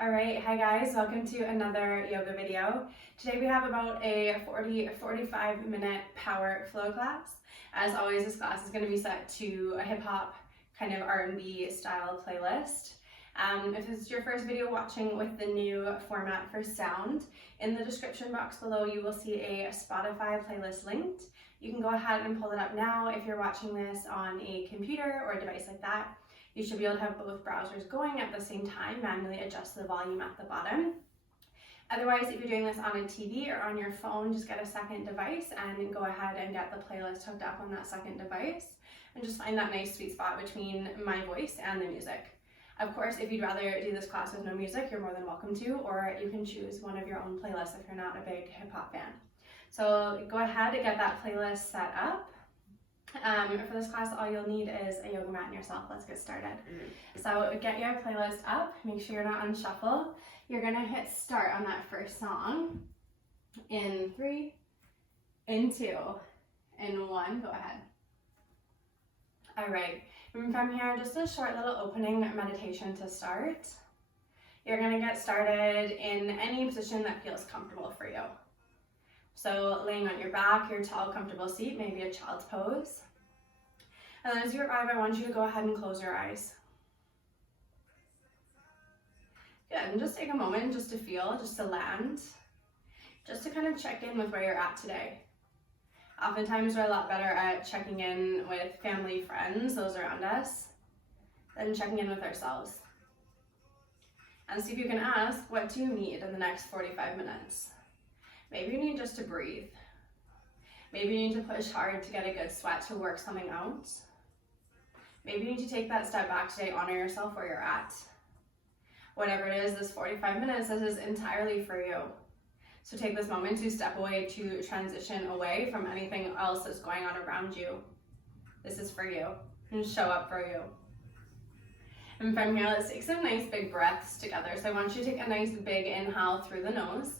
All right, hi guys, welcome to another yoga video. Today we have about a 45 minute power flow class. As always, this class is going to be set to a hip hop kind of R&B style playlist. If this is your first video watching with the new format for sound, in the description box below you will see a Spotify playlist linked. You can go ahead and pull it up now if you're watching this on a computer or a device like that. You should be able to have both browsers going at the same time, manually adjust the volume at the bottom. Otherwise, if you're doing this on a TV or on your phone, just get a second device and go ahead and get the playlist hooked up on that second device and just find that nice sweet spot between my voice and the music. Of course, if you'd rather do this class with no music, you're more than welcome to, or you can choose one of your own playlists if you're not a big hip hop fan. So go ahead and get that playlist set up. For this class, all you'll need is a yoga mat and yourself. Let's get started. So get your playlist up, make sure you're not on shuffle. You're gonna hit start on that first song in 3, in 2, in 1, go ahead. All right, and from here, just a short little opening meditation to start. You're gonna get started in any position that feels comfortable for you. So laying on your back, your tall, comfortable seat, maybe a child's pose. And then as you arrive, I want you to go ahead and close your eyes. Good, and just take a moment just to feel, just to land, just to kind of check in with where you're at today. Oftentimes we're a lot better at checking in with family, friends, those around us, than checking in with ourselves. And see if you can ask, what do you need in the next 45 minutes? Maybe you need just to breathe. Maybe you need to push hard to get a good sweat to work something out. Maybe you need to take that step back today, honor yourself where you're at. Whatever it is, this 45 minutes, this is entirely for you. So take this moment to step away, to transition away from anything else that's going on around you. This is for you, and show up for you. And from here, let's take some nice big breaths together. So I want you to take a nice big inhale through the nose.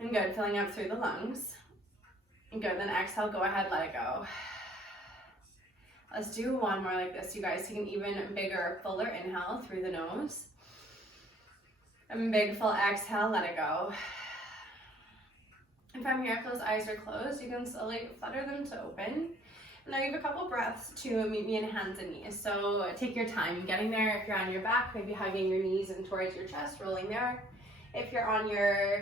And good, filling up through the lungs. And good, then exhale, go ahead, let it go. Let's do one more like this, you guys. Take an even bigger, fuller inhale through the nose. And big, full exhale, let it go. And from here, if those eyes are closed, you can slowly flutter them to open. And now you have a couple breaths to meet me in hands and knees. So take your time getting there. If you're on your back, maybe hugging your knees in towards your chest, rolling there. If you're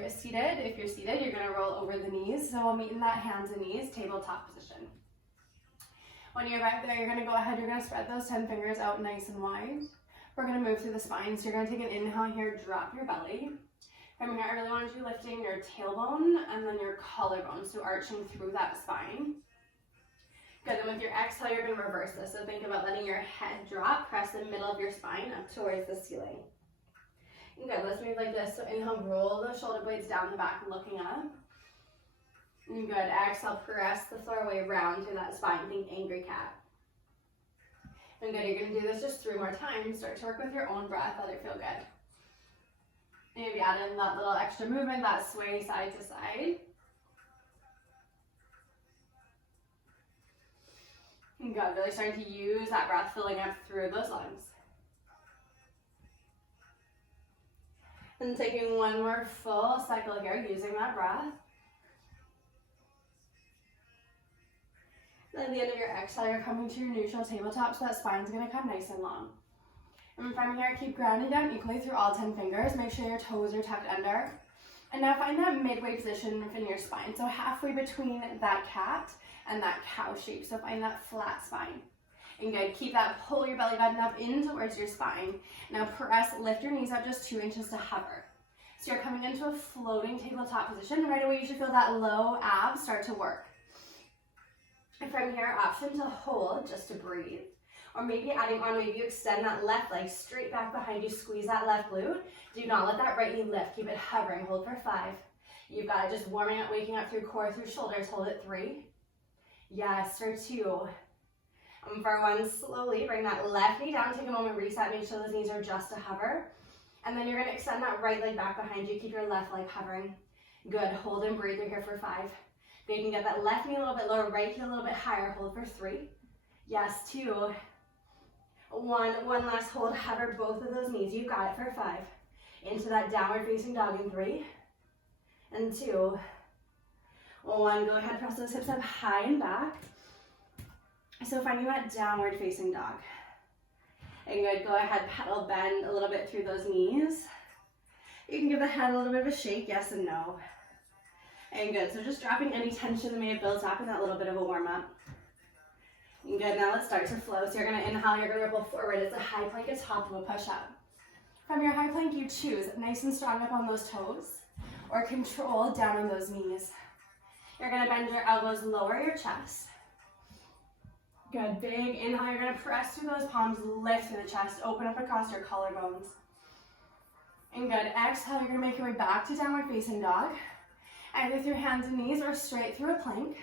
seated, you're gonna roll over the knees. So we'll meet in that hands and knees, tabletop position. When you're right there, you're gonna go ahead, you're gonna spread those 10 fingers out nice and wide. We're gonna move through the spine. So you're gonna take an inhale here, drop your belly. From here, I really want you lifting your tailbone and then your collarbone, so arching through that spine. Good, and with your exhale, you're gonna reverse this. So think about letting your head drop, press the middle of your spine up towards the ceiling. Good, let's move like this. So inhale, roll the shoulder blades down the back, looking up. And good, exhale, press the floor away round through that spine, think angry cat. And good, you're gonna do this just 3 more times. Start to work with your own breath, let it feel good. And maybe add in that little extra movement, that sway side to side. And good, really starting to use that breath, filling up through those lungs. And taking one more full cycle here, using that breath. Then at the end of your exhale, you're coming to your neutral tabletop, so that spine's gonna come nice and long. And from here, keep grounding down equally through all 10 fingers. Make sure your toes are tucked under. And now find that midway position within your spine. So halfway between that cat and that cow shape. So find that flat spine. And good, keep that, pull your belly button up in towards your spine. Now press, lift your knees up just 2 inches to hover. So you're coming into a floating tabletop position. Right away you should feel that low abs start to work. And from here, option to hold, just to breathe. Or maybe adding on, maybe you extend that left leg straight back behind you, squeeze that left glute. Do not let that right knee lift, keep it hovering, hold for 5. You've got it just warming up, waking up through core, through shoulders, hold it 3. Yes, for 2. For 1, slowly bring that left knee down, take a moment, reset, make sure those knees are just to hover. And then you're gonna extend that right leg back behind you, keep your left leg hovering. Good, hold and breathe, we're here for 5. Then you can get that left knee a little bit lower, right heel a little bit higher, hold for 3. Yes, 2. One last hold, hover both of those knees, you got it for 5. into that downward facing dog in 3 and 2, 1. Go ahead, press those hips up high and back. So finding that downward facing dog. And good, go ahead, pedal bend a little bit through those knees. You can give the head a little bit of a shake, yes and no. And good, so just dropping any tension that may have built up in that little bit of a warm up. And good, now let's start to flow. So you're gonna inhale, you're gonna ripple forward. It's a high plank at top of a push up. From your high plank, you choose nice and strong up on those toes or control down on those knees. You're gonna bend your elbows, lower your chest. Good, big inhale, you're gonna press through those palms, lift through the chest, open up across your collarbones. And good, exhale, you're gonna make your way back to downward facing dog, either through hands and knees or straight through a plank.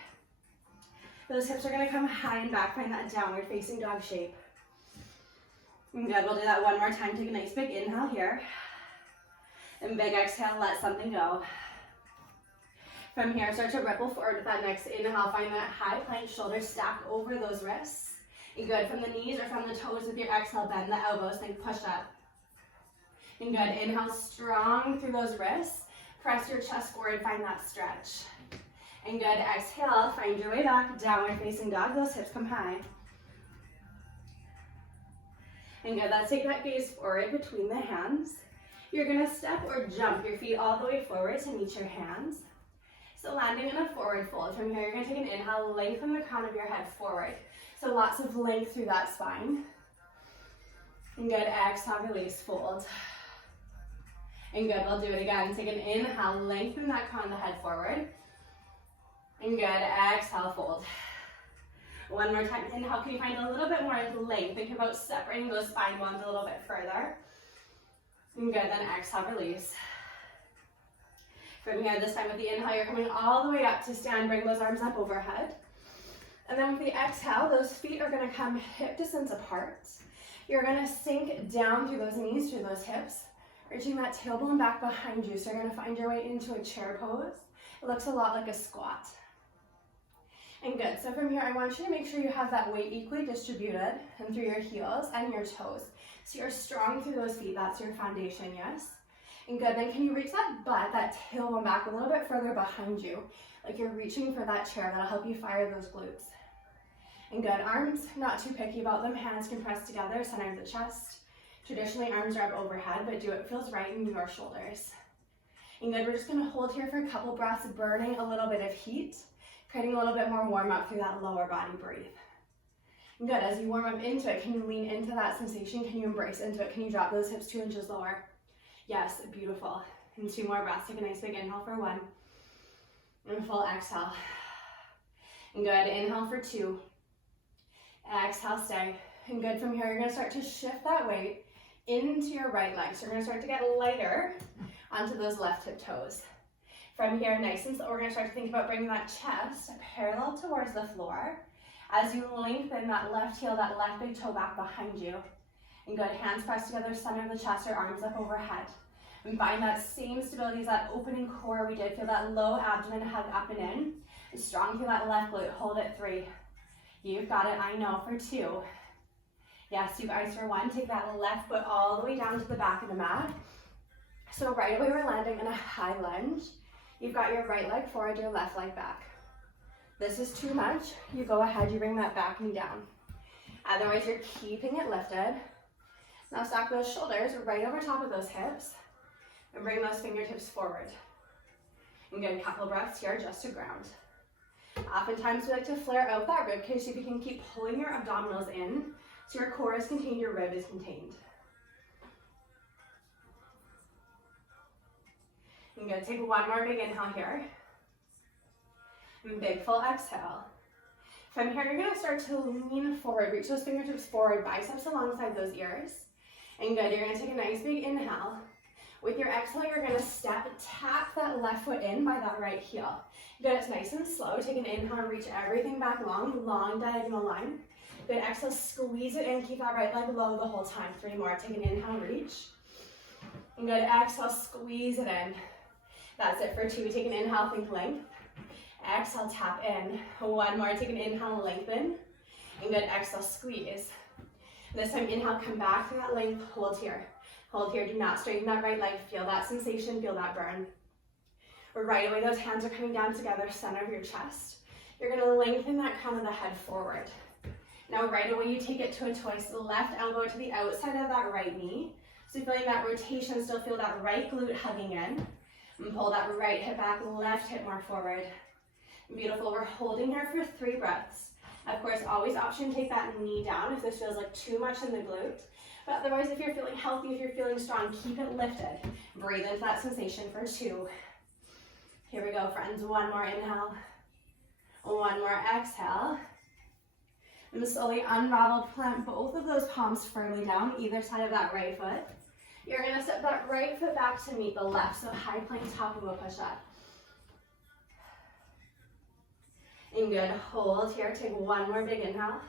Those hips are gonna come high and back, find that downward facing dog shape. And good, we'll do that one more time. Take a nice big inhale here. And big exhale, let something go. From here, start to ripple forward with that next inhale. Find that high plank, shoulders stack over those wrists. And good, from the knees or from the toes with your exhale, bend the elbows, think push up. And good, inhale strong through those wrists. Press your chest forward, find that stretch. And good, exhale, find your way back, downward facing dog, those hips come high. And good, let's take that gaze forward between the hands. You're gonna step or jump your feet all the way forward to meet your hands. So landing in a forward fold. From here, you're gonna take an inhale, lengthen the crown of your head forward. So lots of length through that spine. And good, exhale, release, fold. And good, we'll do it again. Take an inhale, lengthen that crown of the head forward. And good, exhale, fold. One more time, inhale, can you find a little bit more length? Think about separating those spine bones a little bit further. And good, then exhale, release. From here, this time with the inhale, you're coming all the way up to stand, bring those arms up overhead. And then with the exhale, those feet are gonna come hip distance apart. You're gonna sink down through those knees, through those hips, reaching that tailbone back behind you. So you're gonna find your way into a chair pose. It looks a lot like a squat. And good, so from here, I want you to make sure you have that weight equally distributed and through your heels and your toes. So you're strong through those feet, that's your foundation, yes? And good, then can you reach that butt, that tailbone back a little bit further behind you, like you're reaching for that chair. That'll help you fire those glutes. And good, arms, not too picky about them, hands can press together, center of the chest. Traditionally, arms are up overhead, but do what feels right in your shoulders. And good, we're just gonna hold here for a couple breaths, burning a little bit of heat, creating a little bit more warm up through that lower body, breathe. And good, as you warm up into it, can you lean into that sensation? Can you embrace into it? Can you drop those hips 2 inches lower? Yes, beautiful. And 2 more breaths. Take a nice big inhale for 1. And full exhale. And good, inhale for 2. Exhale, stay. And good, from here, you're gonna start to shift that weight into your right leg. So you're gonna start to get lighter onto those left hip toes. From here, nice and slow, we're gonna start to think about bringing that chest parallel towards the floor. As you lengthen that left heel, that left big toe back behind you. And good, hands pressed together, center of the chest, or arms up overhead. And find that same stability as that opening core we did. Feel that low abdomen hug up and in. And strong through that left glute, hold it 3. You've got it, I know, for 2. Yes, you guys, for 1, take that left foot all the way down to the back of the mat. So right away, we're landing in a high lunge. You've got your right leg forward, your left leg back. This is too much. You go ahead, you bring that back knee down. Otherwise, you're keeping it lifted. Now stack those shoulders right over top of those hips and bring those fingertips forward. And get a couple of breaths here just to ground. Oftentimes we like to flare out that rib cage so you can keep pulling your abdominals in so your core is contained, your rib is contained. And good, take 1 more big inhale here. And big full exhale. From here, you're gonna start to lean forward, reach those fingertips forward, biceps alongside those ears. And good, you're gonna take a nice big inhale. With your exhale, you're gonna step, tap that left foot in by that right heel. Good, it's nice and slow. Take an inhale and reach everything back long, long diagonal line. Good, exhale, squeeze it in, keep that right leg low the whole time. 3 more, take an inhale, reach. And good, exhale, squeeze it in. That's it for 2, take an inhale, think length. Exhale, tap in. 1 more, take an inhale, lengthen. And good, exhale, squeeze. This time, inhale, come back through that length, hold here. Hold here, do not straighten that right leg. Feel that sensation, feel that burn. Right away, those hands are coming down together, center of your chest. You're gonna lengthen that crown of the head forward. Now, right away, you take it to a twist. Left elbow to the outside of that right knee. So feeling that rotation, still feel that right glute hugging in. And pull that right hip back, left hip more forward. Beautiful, we're holding here for 3 breaths. Of course, always option take that knee down if this feels like too much in the glute. But otherwise, if you're feeling healthy, if you're feeling strong, keep it lifted. Breathe into that sensation for 2. Here we go, friends. 1 more inhale. 1 more exhale. And slowly unravel, plant both of those palms firmly down, either side of that right foot. You're gonna step that right foot back to meet the left, so high plank, top of a push-up. And good, hold here, take 1 more big inhale.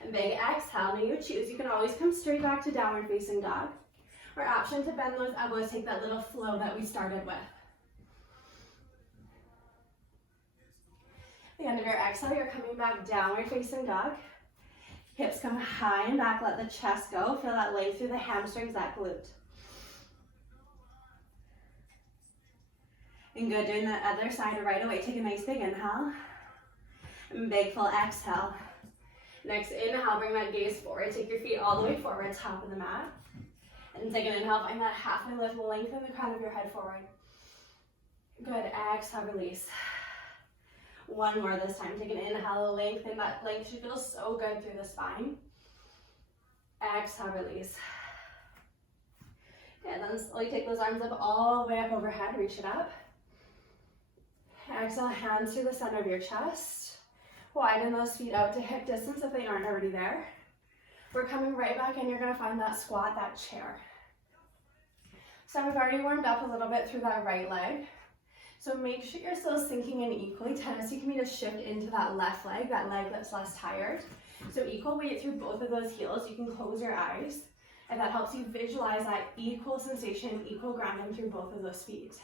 And big exhale, now you choose. You can always come straight back to downward facing dog. Or option to bend those elbows, take that little flow that we started with. The end of your exhale, you're coming back downward facing dog. Hips come high and back, let the chest go. Feel that length through the hamstrings, that glute. And good, doing the other side right away. Take a nice big inhale. And big full exhale. Next inhale, bring that gaze forward. Take your feet all the way forward, top of the mat. And take an inhale, find that halfway lift, lengthen the crown of your head forward. Good, exhale, release. 1 more this time. Take an inhale, lengthen. That length should feel so good through the spine. Exhale, release. And then slowly take those arms up all the way up overhead. Reach it up. Exhale, hands to the center of your chest. Widen those feet out to hip distance if they aren't already there. We're coming right back in. You're going to find that squat, that chair. So we've already warmed up a little bit through that right leg. So make sure you're still sinking in equally. Tendency can be to shift into that left leg, that leg that's less tired. So equal weight through both of those heels. You can close your eyes. And that helps you visualize that equal sensation, equal grounding through both of those feet.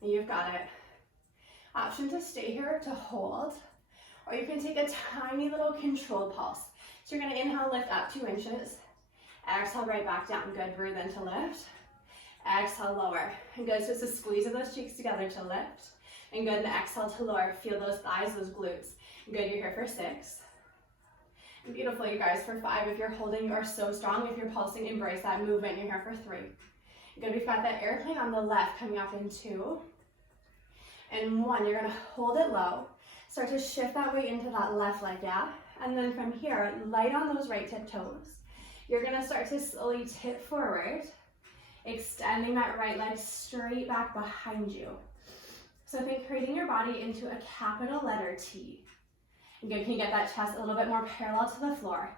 And you've got it. Option to stay here to hold. Or you can take a tiny little controlled pulse. So you're going to inhale, lift up 2 inches. Exhale, right back down. Good, breathe in to lift. Exhale, lower. And good, so it's a squeeze of those cheeks together to lift. And good, and exhale to lower. Feel those thighs, those glutes. Good, you're here for 6. And beautiful, you guys, for 5. If you're holding, you are so strong. If you're pulsing, embrace that movement. You're here for 3. Good, we've got that airplane on the left coming up in 2. And 1, you're gonna hold it low. Start to shift that weight into that left leg, yeah? And then from here, light on those right tip toes. You're gonna start to slowly tip forward, extending that right leg straight back behind you. So think creating your body into a capital letter T. And good, can you get that chest a little bit more parallel to the floor?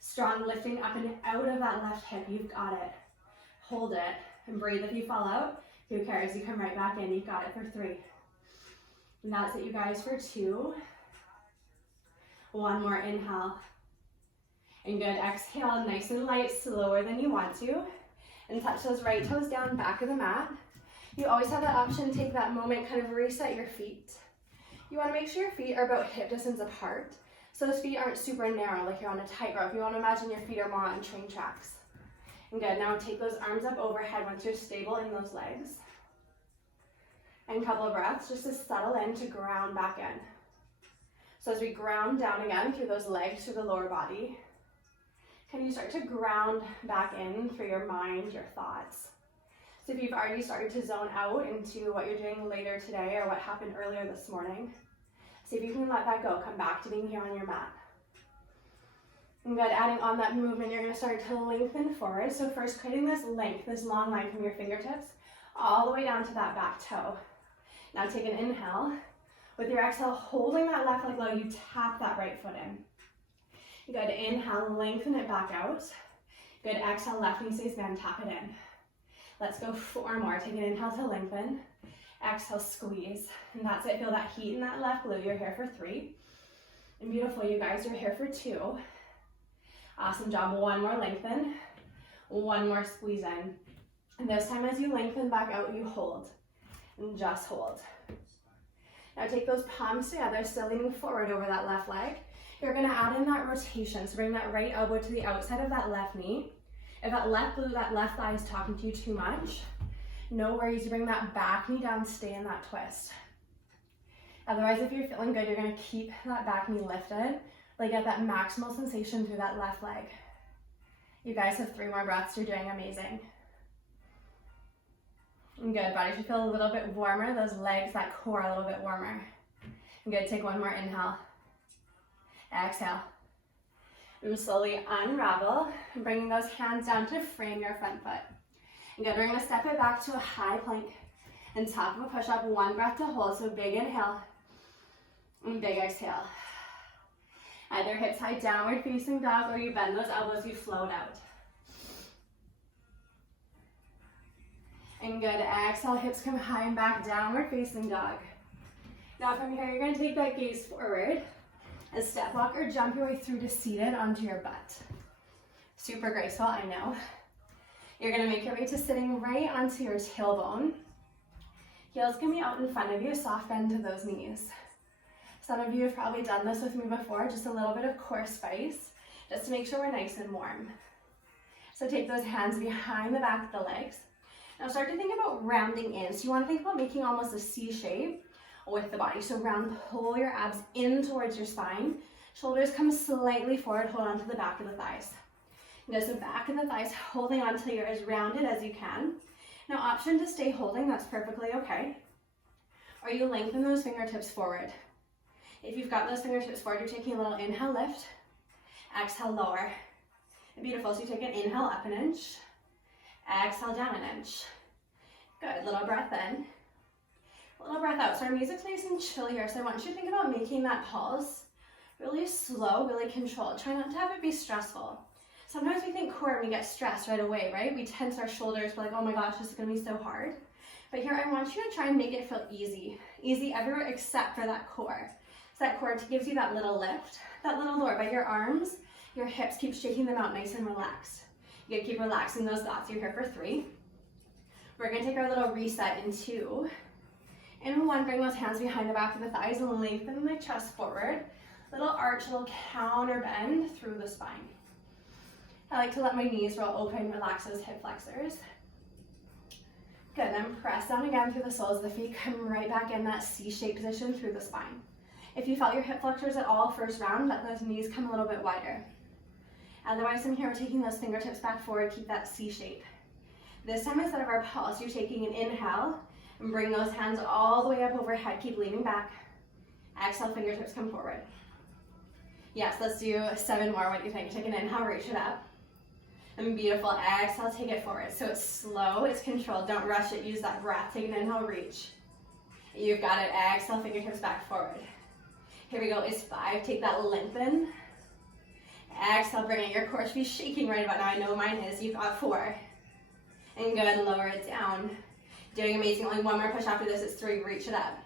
Strong lifting up and out of that left hip, you've got it. Hold it, and breathe if you fall out. Who cares, you come right back in, you've got it for 3. And that's it, you guys, for 2. 1 more inhale. And good, exhale, nice and light, slower than you want to. And touch those right toes down, back of the mat. You always have that option, take that moment, kind of reset your feet. You want to make sure your feet are about hip distance apart. So those feet aren't super narrow, like you're on a tightrope. You want to imagine your feet are more on train tracks. And good, now take those arms up overhead once you're stable in those legs. And a couple of breaths just to settle in, to ground back in. So as we ground down again through those legs, through the lower body, can you start to ground back in through your mind, your thoughts? So if you've already started to zone out into what you're doing later today or what happened earlier this morning, see if you can let that go. Come back to being here on your mat. And good, adding on that movement, you're going to start to lengthen forward. So first creating this length, this long line from your fingertips all the way down to that back toe. Now take an inhale. With your exhale, holding that left leg low, you tap that right foot in. Good, inhale, lengthen it back out. Good, exhale, left knee stays bent, tap it in. Let's go 4 more. Take an inhale to lengthen. Exhale, squeeze. And that's it, feel that heat in that left glute. You're here for 3. And beautiful, you guys, you're here for 2. Awesome job, 1 more lengthen. 1 more squeeze in. And this time as you lengthen back out, you hold. And just hold. Now take those palms together, still leaning forward over that left leg. You're gonna add in that rotation. So bring that right elbow to the outside of that left knee. If that left glute, that left thigh is talking to you too much, no worries, you bring that back knee down, stay in that twist. Otherwise, if you're feeling good, you're gonna keep that back knee lifted, like get that maximal sensation through that left leg. You guys have 3 more breaths, you're doing amazing. Good, body should feel a little bit warmer, those legs, that core a little bit warmer. Good, take 1 more inhale. Exhale. And slowly unravel, and bringing those hands down to frame your front foot. Good, we're gonna step it back to a high plank and top of a push-up, 1 breath to hold, so big inhale and big exhale. Either hips high, downward facing dog, or you bend those elbows, you float out. And good, exhale, hips come high and back, downward facing dog. Now from here, you're gonna take that gaze forward and step walk or jump your way through to seated onto your butt. Super graceful, I know. You're gonna make your way to sitting right onto your tailbone. Heels can be out in front of you, soft bend to those knees. Some of you have probably done this with me before, just a little bit of core spice, just to make sure we're nice and warm. So take those hands behind the back of the legs. Now start to think about rounding in. So you wanna think about making almost a C shape with the body. So round, pull your abs in towards your spine. Shoulders come slightly forward, hold on to the back of the thighs. Good, so back of the thighs, holding on till you're as rounded as you can. Now option to stay holding, that's perfectly okay. Or you lengthen those fingertips forward. If you've got those fingertips forward, you're taking a little inhale, lift, exhale, lower. Beautiful, so you take an inhale up an inch, exhale down an inch. Good, little breath in. A little breath out. So our music's nice and chill here. So I want you to think about making that pulse really slow, really controlled. Try not to have it be stressful. Sometimes we think core and we get stressed right away, right? We tense our shoulders. We're like, oh my gosh, this is gonna be so hard. But here I want you to try and make it feel easy. Easy everywhere except for that core. So that core gives you that little lift, that little lower. But your arms, your hips, keep shaking them out nice and relaxed. You gotta keep relaxing those thoughts. You're here for 3. We're gonna take our little reset in 2. In 1, bring those hands behind the back of the thighs and lengthen the chest forward. Little arch, little counter bend through the spine. I like to let my knees roll open, relax those hip flexors. Good, then press down again through the soles of the feet. Come right back in that C-shaped position through the spine. If you felt your hip flexors at all first round, let those knees come a little bit wider. Otherwise, from here, we're taking those fingertips back forward, keep that C shape. This time, instead of our pulse, you're taking an inhale, and bring those hands all the way up overhead. Keep leaning back. Exhale, fingertips come forward. Yes, let's do 7 more. What do you think? Take an inhale, reach it up. And beautiful. Exhale, take it forward. So it's slow, it's controlled. Don't rush it. Use that breath. Take an inhale, reach. You've got it. Exhale, fingertips back forward. Here we go. It's 5. Take that lengthen. Exhale, bring it. Your core should be shaking right about now. I know mine is. You've got 4. And good. Lower it down. Doing amazing. Only 1 more push after this. It's 3. Reach it up.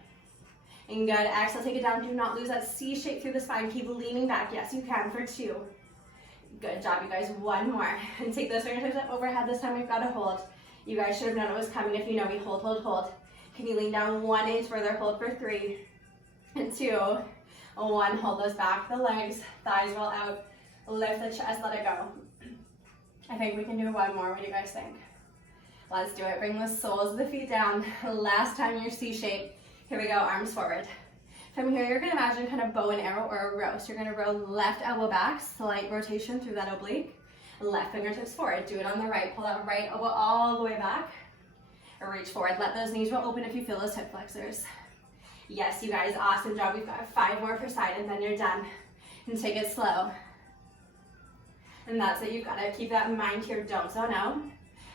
And good. Exhale, take it down. Do not lose that C shape through the spine. Keep leaning back. Yes, you can for 2. Good job, you guys. 1 more. And take those fingertips up overhead. This time we've got to hold. You guys should have known it was coming. If you know, we hold, hold, hold. Can you lean down 1 inch further? Hold for 3 and 2. 1. Hold those back, the legs, thighs roll out. Lift the chest, let it go. I think we can do 1 more. What do you guys think? Let's do it. Bring the soles of the feet down. Last time your C shape. Here we go, arms forward. From here, you're gonna imagine kind of bow and arrow or a row. So you're gonna row left elbow back, slight rotation through that oblique. Left fingertips forward. Do it on the right. Pull that right elbow all the way back. Or reach forward. Let those knees roll open if you feel those hip flexors. Yes, you guys, awesome job. We've got 5 more per side and then you're done. And take it slow. And that's it. You've got to keep that mind here. Don't zone out.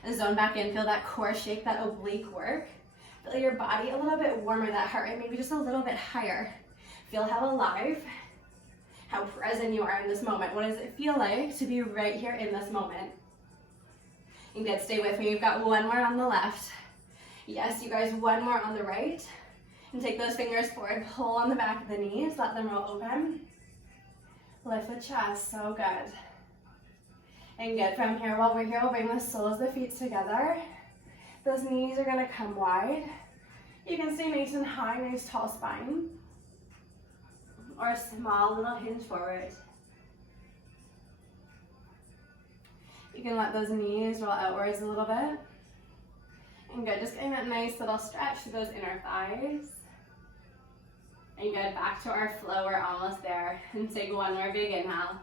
And zone back in. Feel that core shake, that oblique work. Feel your body a little bit warmer, that heart rate maybe just a little bit higher. Feel how alive, how present you are in this moment. What does it feel like to be right here in this moment? And good, stay with me. We've got 1 more on the left. Yes, you guys, 1 more on the right. And take those fingers forward, pull on the back of the knees, let them roll open. Lift the chest, so good. And good, from here, while we're here, we'll bring the soles of the feet together. Those knees are gonna come wide. You can stay nice and high, nice tall spine. or a small little hinge forward. You can let those knees roll outwards a little bit. And good, just getting that nice little stretch through those inner thighs. And good, back to our flow, we're almost there. And take one more big inhale.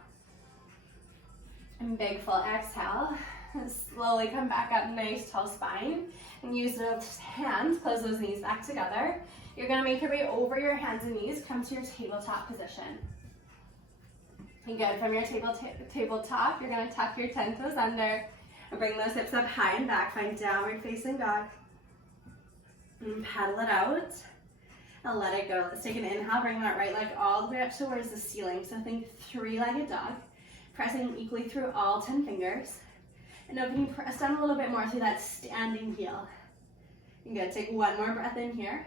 And big full exhale. And slowly come back up, nice tall spine. And use those hands, close those knees back together. You're gonna make your way over your hands and knees, come to your tabletop position. And good, from your tabletop, you're gonna tuck your 10 toes under and bring those hips up high and back, find downward facing dog. And paddle it out and let it go. Let's take an inhale, bring that right leg all the way up towards the ceiling. So think three-legged dog, pressing equally through all 10 fingers. And now can you press down a little bit more through that standing heel. And good, take one more breath in here.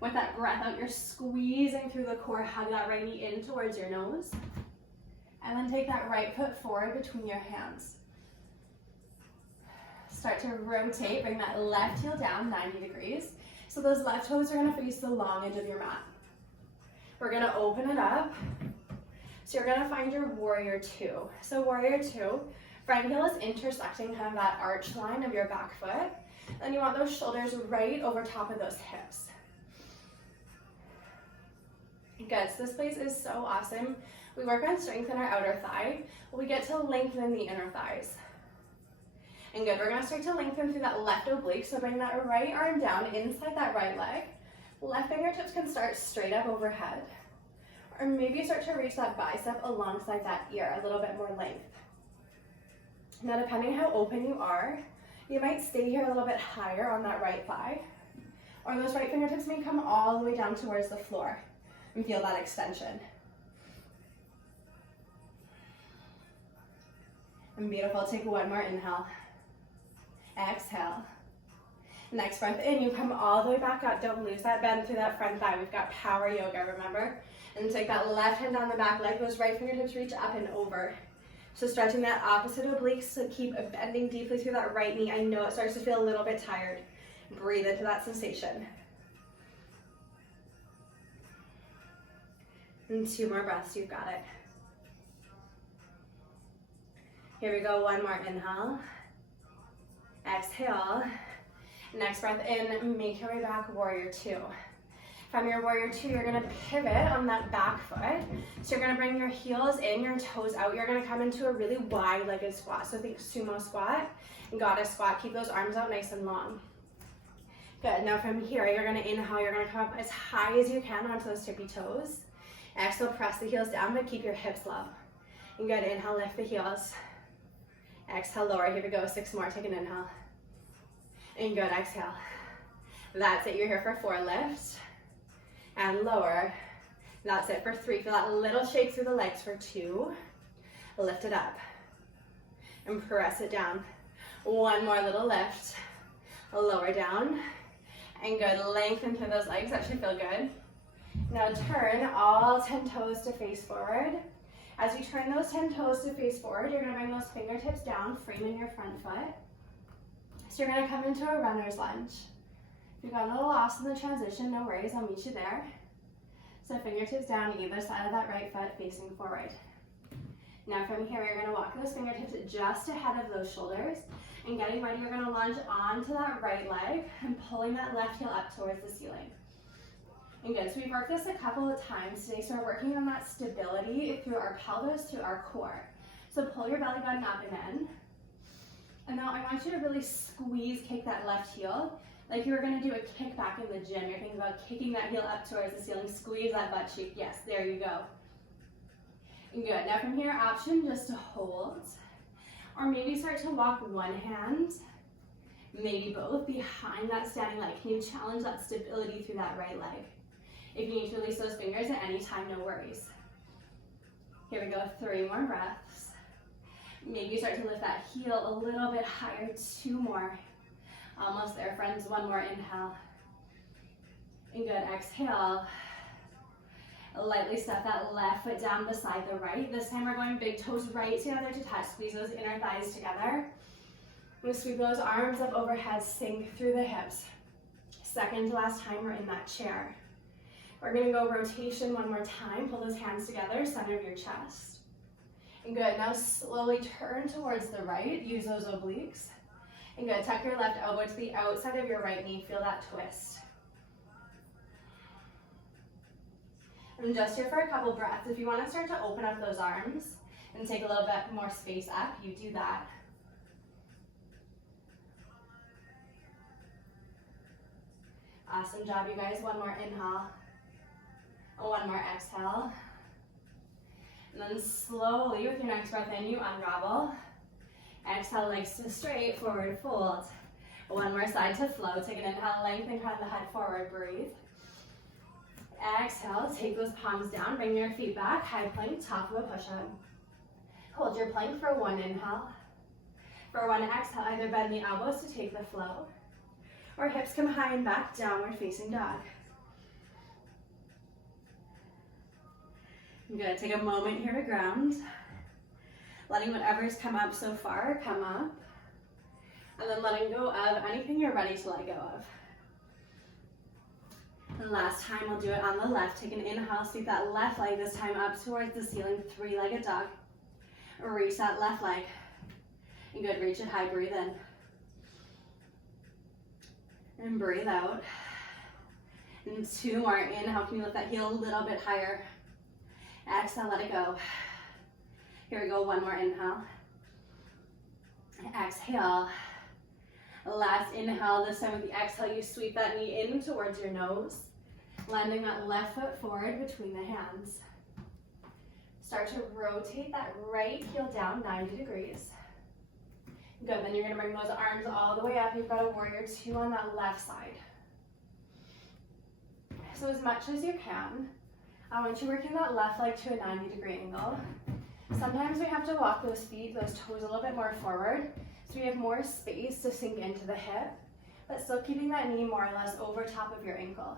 With that breath out, you're squeezing through the core, hug that right knee in towards your nose. And then take that right foot forward between your hands. Start to rotate, bring that left heel down 90 degrees. So those left toes are gonna face the long edge of your mat. We're gonna open it up. So you're gonna find your warrior two. So warrior two, front heel is intersecting kind of that arch line of your back foot. Then you want those shoulders right over top of those hips. Good, so this place is so awesome. We work on strength in our outer thigh. We get to lengthen the inner thighs. And good, we're gonna start to lengthen through that left oblique. So bring that right arm down inside that right leg. Left fingertips can start straight up overhead. Or maybe start to reach that bicep alongside that ear, a little bit more length. Now depending how open you are, you might stay here a little bit higher on that right thigh. Or those right fingertips may come all the way down towards the floor and feel that extension. And beautiful, take one more inhale. Exhale. Next breath in, you come all the way back up. Don't lose that bend through that front thigh. We've got power yoga, remember? And take that left hand down the back leg. Those right fingertips reach up and over. So stretching that opposite oblique, so keep bending deeply through that right knee. I know it starts to feel a little bit tired. Breathe into that sensation. And two more breaths, you've got it. Here we go, one more inhale. Exhale. Next breath in, make your way back, warrior two. From your warrior two, you're gonna pivot on that back foot. So you're gonna bring your heels in, your toes out. You're gonna come into a really wide-legged squat. So think sumo squat and goddess squat. Keep those arms out nice and long. Good, now from here, you're gonna inhale. You're gonna come up as high as you can onto those tippy toes. Exhale, press the heels down, but keep your hips low. And good, inhale, lift the heels. Exhale, lower, here we go, 6 more, take an inhale. And good, exhale. That's it, you're here for 4, lift. And lower. That's it for 3, feel that little shake through the legs for 2. Lift it up. And press it down. 1 more little lift. Lower down. And good, lengthen through those legs, that should feel good. Now turn all 10 toes to face forward. As you turn those 10 toes to face forward, you're gonna bring those fingertips down, framing your front foot. So you're gonna come into a runner's lunge. If you got a little lost in the transition, no worries, I'll meet you there. So fingertips down either side of that right foot, facing forward. Now from here, you're gonna walk those fingertips just ahead of those shoulders, and getting ready, you're gonna lunge onto that right leg and pulling that left heel up towards the ceiling. And good, so we've worked this a couple of times today, so we're working on that stability through our pelvis to our core. So pull your belly button up and in. And now I want you to really squeeze, kick that left heel, like you were gonna do a kick back in the gym. You're thinking about kicking that heel up towards the ceiling, squeeze that butt cheek. Yes, there you go. And good, now from here, option just to hold, or maybe start to walk one hand, maybe both, behind that standing leg. Can you challenge that stability through that right leg? If you need to release those fingers at any time, no worries. Here we go, 3 more breaths. Maybe start to lift that heel a little bit higher, 2 more. Almost there, friends, 1 more inhale. And good, exhale. Lightly step that left foot down beside the right. This time we're going big toes right together to touch. Squeeze those inner thighs together. We'll sweep those arms up overhead, sink through the hips. Second to last time we're in that chair. We're gonna go rotation one more time. Pull those hands together, center of your chest. And good, now slowly turn towards the right. Use those obliques. And good, tuck your left elbow to the outside of your right knee. Feel that twist. And just here for a couple breaths. If you want to start to open up those arms and take a little bit more space up, you do that. Awesome job, you guys. One more inhale. One more exhale. And then slowly, with your next breath in, you unravel. Exhale, legs to straight, forward fold. One more side to flow. Take an inhale, lengthen, crown the head forward, breathe. Exhale, take those palms down, bring your feet back, high plank, top of a push-up. Hold your plank for one inhale. For one exhale, either bend the elbows to take the flow, or hips come high and back, downward facing dog. Good, take a moment here to ground. Letting whatever's come up so far, come up. And then letting go of anything you're ready to let go of. And last time, we'll do it on the left. Take an inhale, sweep that left leg this time up towards the ceiling, three-legged dog. Reach that left leg. And good, reach it high, breathe in. And breathe out. And two more, inhale, can you lift that heel a little bit higher? Exhale, let it go. Here we go, one more inhale. Exhale. Last inhale, this time with the exhale, you sweep that knee in towards your nose, landing that left foot forward between the hands. Start to rotate that right heel down 90 degrees. Good, then you're gonna bring those arms all the way up. You've got a warrior two on that left side. So as much as you can, I want you working that left leg to a 90-degree angle. Sometimes we have to walk those feet, those toes a little bit more forward, so we have more space to sink into the hip, but still keeping that knee more or less over top of your ankle.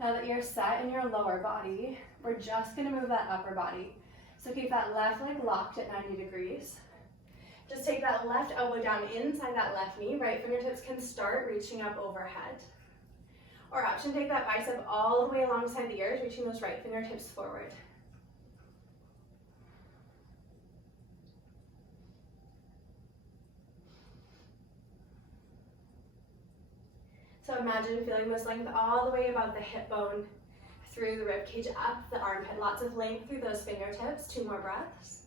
Now that you're set in your lower body, we're just gonna move that upper body. So keep that left leg locked at 90 degrees. Just take that left elbow down inside that left knee. Right fingertips can start reaching up overhead. Or option, take that bicep all the way alongside the ears, reaching those right fingertips forward. So imagine feeling this length all the way above the hip bone, through the rib cage, up the armpit. Lots of length through those fingertips. Two more breaths.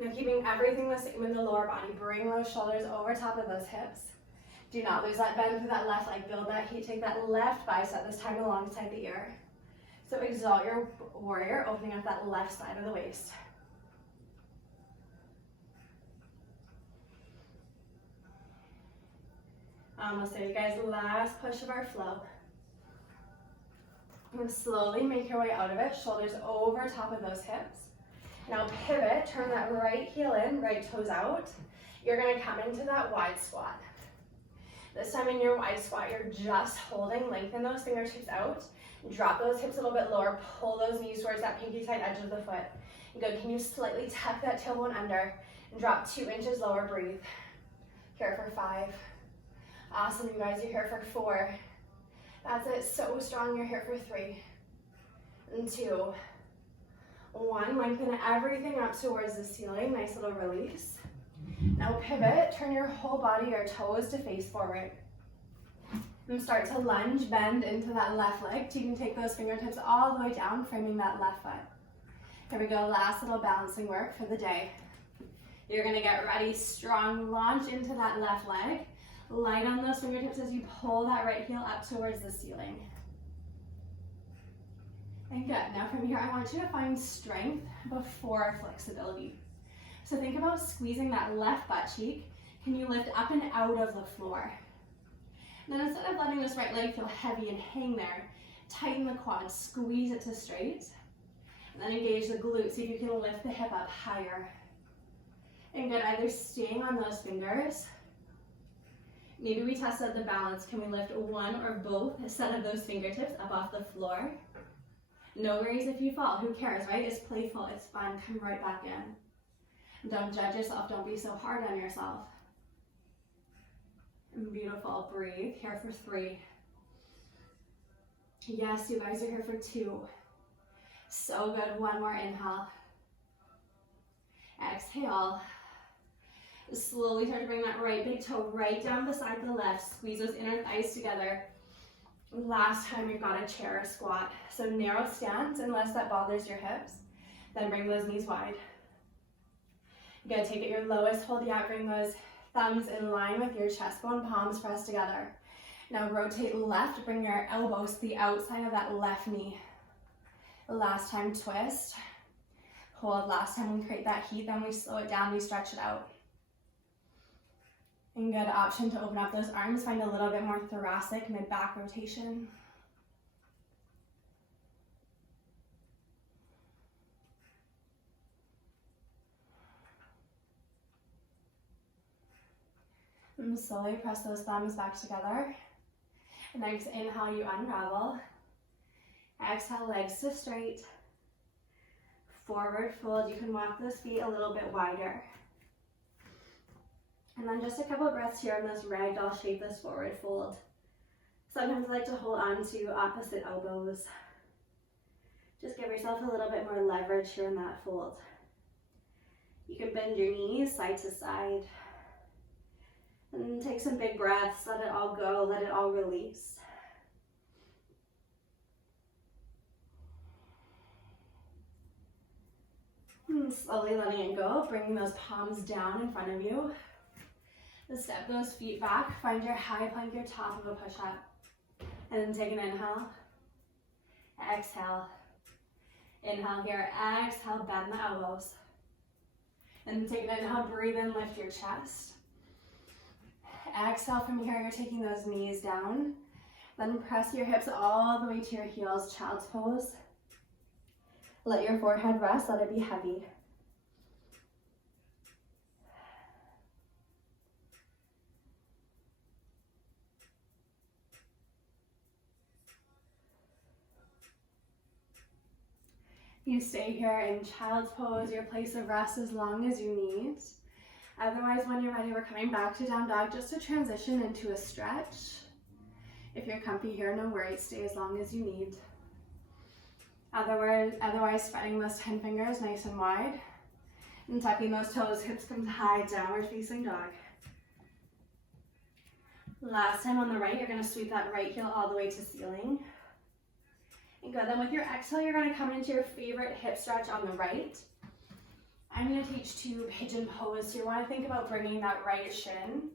Now keeping everything the same in the lower body. Bring those shoulders over top of those hips. Do not lose that bend through that left leg. Build that heat. Take that left bicep, this time alongside the ear. So exalt your warrior, opening up that left side of the waist. Almost there, you guys. Last push of our flow. And slowly make your way out of it. Shoulders over top of those hips. Now pivot, turn that right heel in, right toes out. You're gonna come into that wide squat. This time in your wide squat, you're just holding, lengthen those fingertips out. Drop those hips a little bit lower, pull those knees towards that pinky side edge of the foot. Good, can you slightly tuck that tailbone under and drop 2 inches lower, breathe. Here for 5. Awesome, you guys, you're here for 4. That's it, so strong, you're here for 3. And 2. 1, lengthen everything up towards the ceiling, nice little release. Now pivot, turn your whole body, your toes to face forward. And start to lunge, bend into that left leg. So you can take those fingertips all the way down, framing that left foot. Here we go, last little balancing work for the day. You're gonna get ready, strong launch into that left leg. Light on those fingertips as you pull that right heel up towards the ceiling. And good, now from here, I want you to find strength before flexibility. So think about squeezing that left butt cheek. Can you lift up and out of the floor? And then instead of letting this right leg feel heavy and hang there, tighten the quads, squeeze it to straight. And then engage the glutes, see if you can lift the hip up higher. And good, either staying on those fingers. Maybe we test out the balance. Can we lift one or both set of those fingertips up off the floor? No worries if you fall, who cares, right? It's playful, it's fun, come right back in. Don't judge yourself. Don't be so hard on yourself. Beautiful. Breathe. Here for 3. Yes, you guys are here for 2. So good. One more inhale. Exhale. Slowly start to bring that right big toe right down beside the left. Squeeze those inner thighs together. Last time you've got a chair or squat. So narrow stance unless that bothers your hips. Then bring those knees wide. Good. Take it your lowest. Hold the out. Bring those thumbs in line with your chest bone. Palms pressed together. Now rotate left. Bring your elbows to the outside of that left knee. Last time, twist. Hold. Last time we create that heat. Then we slow it down. We stretch it out. And good option to open up those arms. Find a little bit more thoracic mid-back rotation. And slowly press those thumbs back together. And next inhale, you unravel. Exhale, legs to straight. Forward fold. You can walk those feet a little bit wider. And then just a couple of breaths here in this ragdoll shape, this forward fold. Sometimes I like to hold on to opposite elbows. Just give yourself a little bit more leverage here in that fold. You can bend your knees side to side. And take some big breaths, let it all go, let it all release. And slowly letting it go, bringing those palms down in front of you. Step those feet back, find your high plank, your top of a push-up. And then take an inhale. Exhale. Inhale here, exhale, bend the elbows. And then take an inhale, breathe in, lift your chest. Exhale from here, you're taking those knees down. Then press your hips all the way to your heels, child's pose. Let your forehead rest, let it be heavy. You stay here in child's pose, your place of rest as long as you need. Otherwise, when you're ready, we're coming back to down dog just to transition into a stretch. If you're comfy here, no worries, stay as long as you need. Otherwise, spreading those 10 fingers nice and wide. And tucking those toes, hips come high, downward facing dog. Last time on the right, you're gonna sweep that right heel all the way to ceiling. And good, then with your exhale, you're gonna come into your favorite hip stretch on the right. I'm gonna teach 2 pigeon pose. So you wanna think about bringing that right shin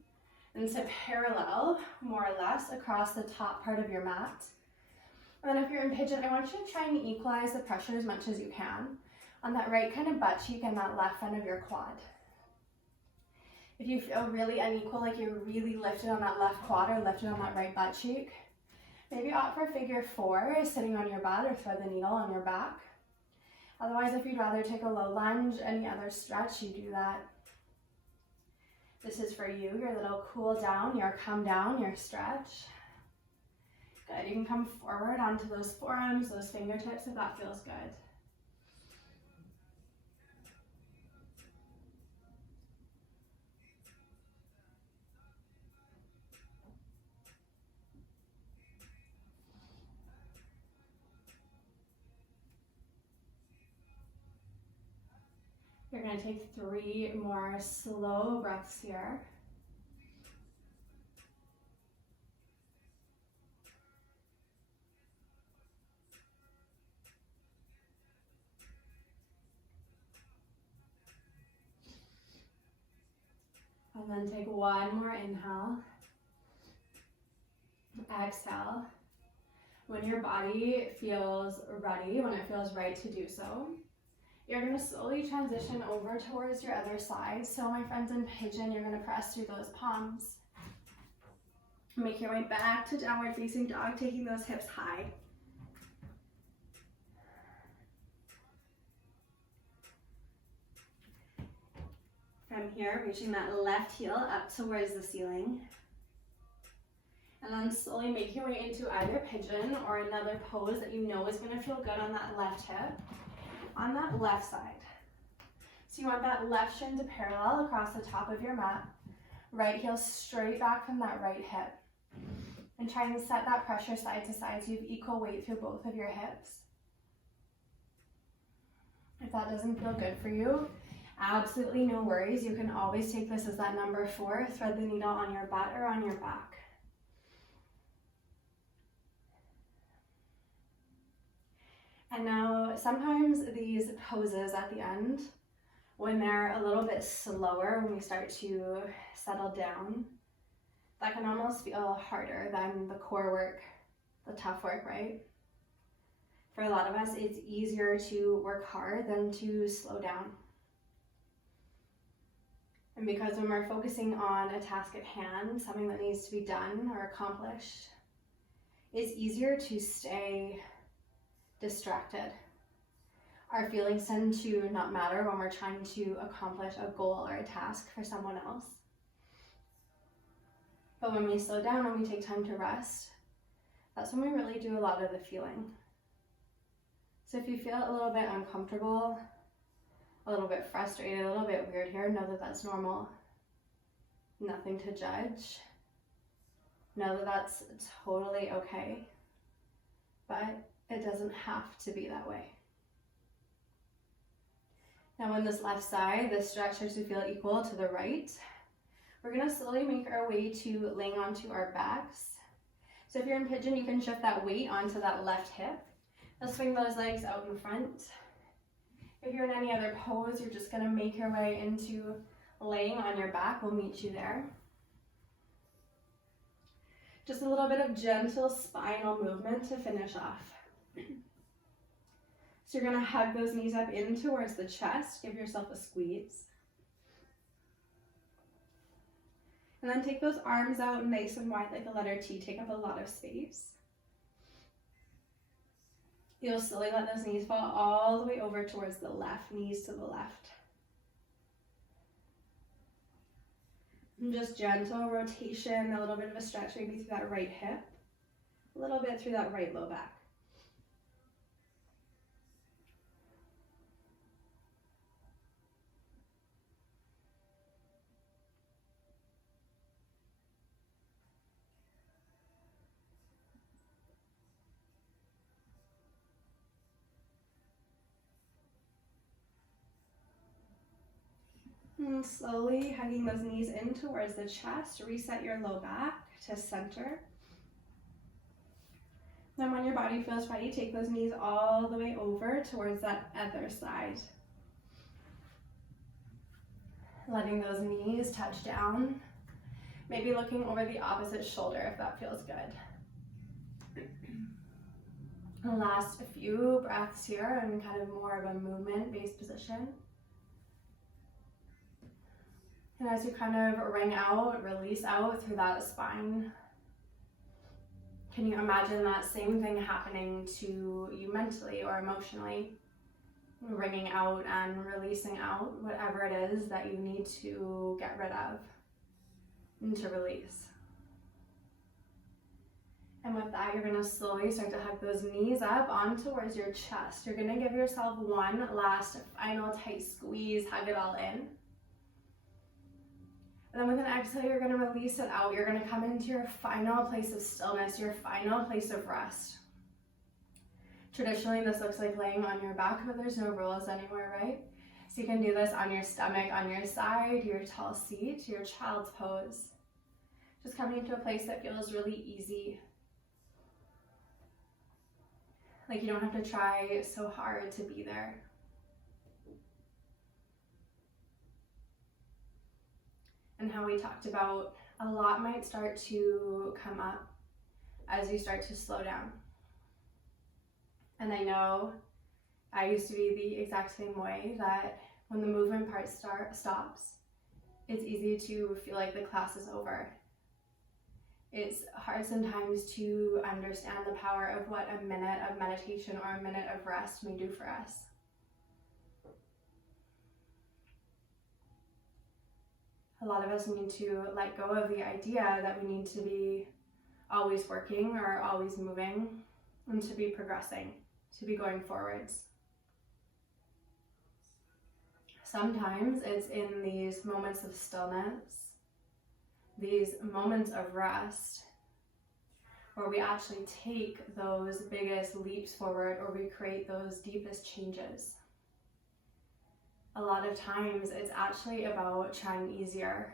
into parallel, more or less, across the top part of your mat. And then if you're in pigeon, I want you to try and equalize the pressure as much as you can on that right kind of butt cheek and that left end of your quad. If you feel really unequal, like you're really lifted on that left quad or lifted on that right butt cheek, maybe opt for figure 4, sitting on your butt, or thread the needle on your back. Otherwise, if you'd rather take a low lunge, any other stretch, you do that. This is for you, your little cool down, your come down, your stretch. Good, you can come forward onto those forearms, those fingertips if that feels good. You're going to take 3 more slow breaths here. And then take 1 more inhale. Exhale. When your body feels ready, when it feels right to do so, you're going to slowly transition over towards your other side. So my friends in pigeon, you're going to press through those palms. Make your way back to downward facing dog, taking those hips high. From here, reaching that left heel up towards the ceiling. And then slowly make your way into either pigeon or another pose that you know is going to feel good on that left hip. On that left side. So you want that left shin to parallel across the top of your mat. Right heel straight back from that right hip. And try and set that pressure side to side so you have equal weight through both of your hips. If that doesn't feel good for you, absolutely no worries. You can always take this as that number 4, thread the needle on your butt or on your back. And now sometimes these poses at the end, when they're a little bit slower, when we start to settle down, that can almost feel harder than the core work, the tough work, right? For a lot of us, it's easier to work hard than to slow down. And because when we're focusing on a task at hand, something that needs to be done or accomplished, it's easier to stay distracted. Our feelings tend to not matter when we're trying to accomplish a goal or a task for someone else. But when we slow down and we take time to rest, that's when we really do a lot of the feeling. So if you feel a little bit uncomfortable, a little bit frustrated, a little bit weird here, know that that's normal. Nothing to judge. Know that that's totally okay. But it doesn't have to be that way. Now on this left side, the stretch starts to feel equal to the right. We're going to slowly make our way to laying onto our backs. So if you're in pigeon, you can shift that weight onto that left hip. Let's swing those legs out in front. If you're in any other pose, you're just going to make your way into laying on your back. We'll meet you there. Just a little bit of gentle spinal movement to finish off. So you're going to hug those knees up in towards the chest. Give yourself a squeeze. And then take those arms out nice and wide like a letter T. Take up a lot of space. You'll slowly let those knees fall all the way over towards the left, knees to the left. And just gentle rotation, a little bit of a stretch maybe through that right hip, a little bit through that right low back. And slowly hugging those knees in towards the chest, reset your low back to center. Then when your body feels ready, take those knees all the way over towards that other side. Letting those knees touch down. Maybe looking over the opposite shoulder if that feels good. And last a few breaths here in kind of more of a movement-based position. And as you kind of wring out, release out through that spine, can you imagine that same thing happening to you mentally or emotionally? Wringing out and releasing out whatever it is that you need to get rid of and to release. And with that, you're going to slowly start to hug those knees up on towards your chest. You're going to give yourself one last final tight squeeze, hug it all in. And then with an exhale, you're going to release it out. You're going to come into your final place of stillness, your final place of rest. Traditionally, this looks like laying on your back, but there's no rules anywhere, right? So you can do this on your stomach, on your side, your tall seat, your child's pose. Just coming into a place that feels really easy. Like you don't have to try so hard to be there. And how we talked about, a lot might start to come up as you start to slow down. And I know I used to be the exact same way, that when the movement part stops, it's easy to feel like the class is over. It's hard sometimes to understand the power of what a minute of meditation or a minute of rest may do for us. A lot of us need to let go of the idea that we need to be always working or always moving, and to be progressing, to be going forwards. Sometimes it's in these moments of stillness, these moments of rest, where we actually take those biggest leaps forward, or we create those deepest changes. A lot of times it's actually about trying easier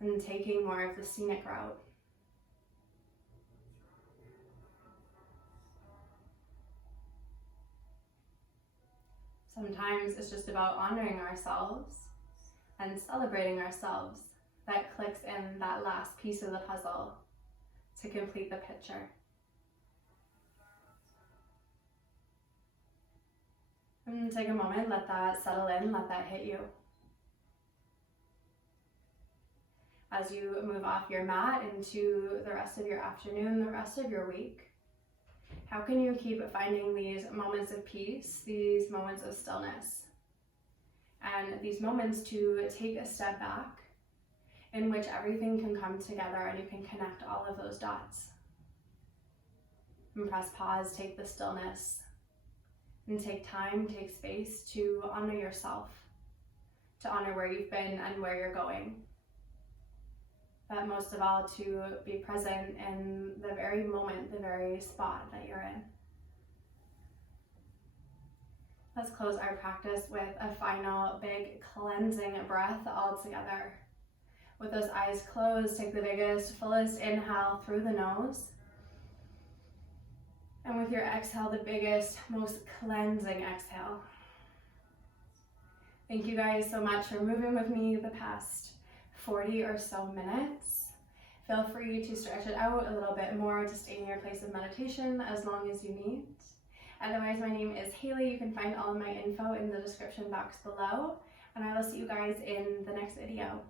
and taking more of the scenic route. Sometimes it's just about honoring ourselves and celebrating ourselves. That clicks in that last piece of the puzzle to complete the picture. And take a moment, let that settle in, let that hit you. As you move off your mat into the rest of your afternoon, the rest of your week, how can you keep finding these moments of peace, these moments of stillness, and these moments to take a step back in which everything can come together and you can connect all of those dots? And press pause, take the stillness, and take time, take space to honor yourself, to honor where you've been and where you're going. But most of all, to be present in the very moment, the very spot that you're in. Let's close our practice with a final big cleansing breath all together. With those eyes closed, take the biggest, fullest inhale through the nose. And with your exhale, the biggest, most cleansing exhale. Thank you guys so much for moving with me the past 40 or so minutes. Feel free to stretch it out a little bit more to stay in your place of meditation as long as you need. Otherwise, my name is Haley. You can find all of my info in the description box below, and I will see you guys in the next video.